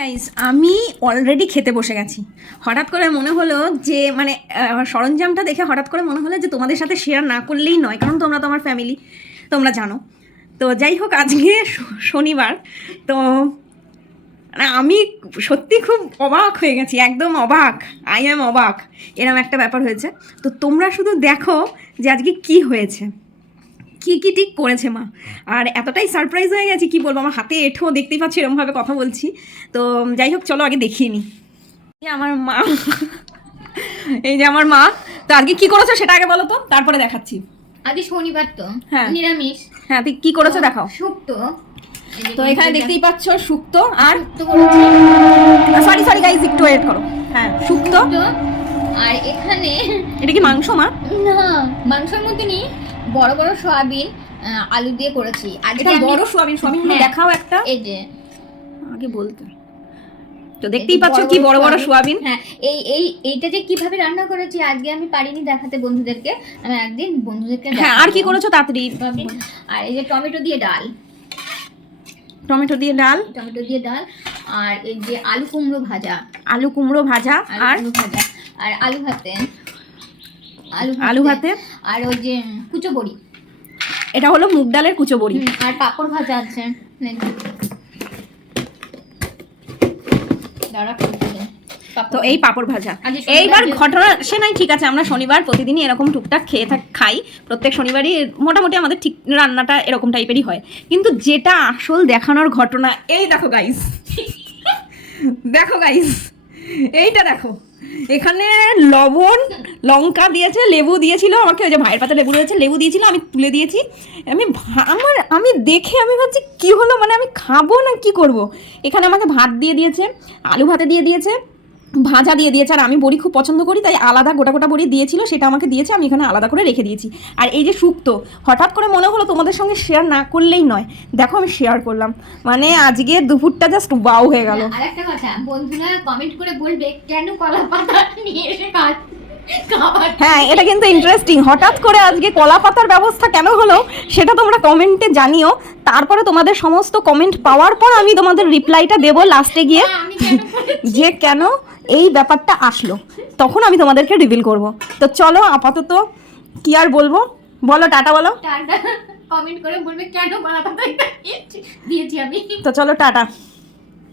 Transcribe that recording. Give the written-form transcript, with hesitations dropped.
Guys আমি already খেতে বসে গেছি। হঠাৎ করে মনে হলো যে মানে সরঞ্জামটা দেখে হঠাৎ করে মনে হলো যে তোমাদের সাথে শেয়ার না করলেই নয়, কারণ তোমরা তো আমার ফ্যামিলি, তোমরা জানো। তো যাই হোক, আজকে শনিবার। তো আমি সত্যি খুব অবাক হয়ে গেছি, একদম অবাক, আই এম অবাক, এরম একটা ব্যাপার হয়েছে। তো তোমরা শুধু দেখো যে আজকে কি হয়েছে, কি কি ঠিক করেছে মা। আর এতটাই সারপ্রাইজ হয়ে গেছি, কি বলবো, আমার হাতে এঁঠো দেখতেই পাচ্ছি, এরকমভাবে কথা বলছি। তো যাই হোক, চলো আগে দেখিয়ে নিই। আমার মা, এই যে আমার মা। তো আজকে কি করেছো সেটা আগে বলো তো, তারপরে দেখাচ্ছি। আজকে শনিবার তো, হ্যাঁ নিরামিষ। হ্যাঁ, তুই কি করেছো দেখাও। শুক্তো। তো এখানে দেখতেই পাচ্ছ শুক্তো, আর সরি সরি গাইস, একটু ওয়েট করো। হ্যাঁ, শুক্তো। আর এখানে এটা কি মাংস মা? না, মাংসের মধ্যে নেই, বড় বড় সয়াবিন আলু দিয়ে করেছি। এটা বড় সয়াবিন, সয়াবিনগুলো দেখাও একটা। এই যে আগে বলতে, তো দেখতেই পাচ্ছ কি বড় বড় সয়াবিন। হ্যাঁ, এইটা যে কিভাবে রান্না করেছি আজকে আমি পারিনি দেখাতে বন্ধুদেরকে, আমি একদিন বন্ধুদেরকে হ্যাঁ, আর কি করেছো তাড়াতাড়ি। আর এই যে টমেটো দিয়ে ডাল, টমেটো দিয়ে ডাল, টমেটো দিয়ে ডাল। আর এই যে আলু কুমড়ো ভাজা, আলু কুমড়ো ভাজা, আর ভাজা, আর আলু ভাতে, আলু ভাতে, আর ওই যে কুচো বড়ি, এটা হলো মুগ ডালের কুচো বড়ি, আর পাঁপড় ভাজা আছে। তো এই পাঁপড় ভাজা। এইবার ঘটনা সে নাই, ঠিক আছে, আমরা শনিবার প্রতিদিনই এরকম টুকটাক খেয়ে খাই, প্রত্যেক শনিবারই মোটামুটি আমাদের ঠিক রান্নাটা এরকম টাইপেরই হয়। কিন্তু যেটা আসল দেখানোর ঘটনা, এই দেখো গাইস, দেখো গাইস, এইটা দেখো। এখানে লবণ লঙ্কা দিয়েছে, লেবু দিয়েছিল আমাকে, ওই যে ভাইয়ের পাতে লেবু রয়েছে, লেবু দিয়েছিল, আমি তুলে দিয়েছি। আমি দেখে আমি ভাবছি কি হলো, মানে আমি খাবো না কি করব। এখানে আমাকে ভাত দিয়ে দিয়েছে, আলু ভাতে দিয়ে দিয়েছে, ভাজা দিয়ে দিয়েছে। আর আমি বড়ি খুব পছন্দ করি, তাই আলাদা গোটা গোটা বড়ি দিয়েছিল, সেটা আমাকে দিয়েছে, আমি এখানে আলাদা করে রেখে দিয়েছি। আর এই যে শুক্তো, হঠাৎ করে মনে হলো তোমাদের সঙ্গে শেয়ার না করলেই নয়, দেখো আমি শেয়ার করলাম। মানে আজকে দুপুরটা জাস্ট ওয়াও হয়ে গেল। আরেকটা কথা, বন্ধুরা কমেন্ট করে বলবে কেন কলা পাতা নিয়ে এসে হ্যাঁ, এটা কিন্তু ইন্টারেস্টিং, হঠাৎ করে আজকে কলা পাতার ব্যবস্থা কেন হলো সেটা তোমরা কমেন্টে জানিও। তারপরে তোমাদের সমস্ত কমেন্ট পাওয়ার পর আমি তোমাদের রিপ্লাইটা দেবো লাস্টে গিয়ে, যে কেন এই ব্যাপারটা আসলো, তখন আমি তোমাদেরকে রিভিল করব। তো চলো, আপাতত কি আর বলবো, বলো টাটা বলো। কমেন্ট করে বলবে কেন কলা পাতা দিয়েছি আমি। তো চলো টাটা।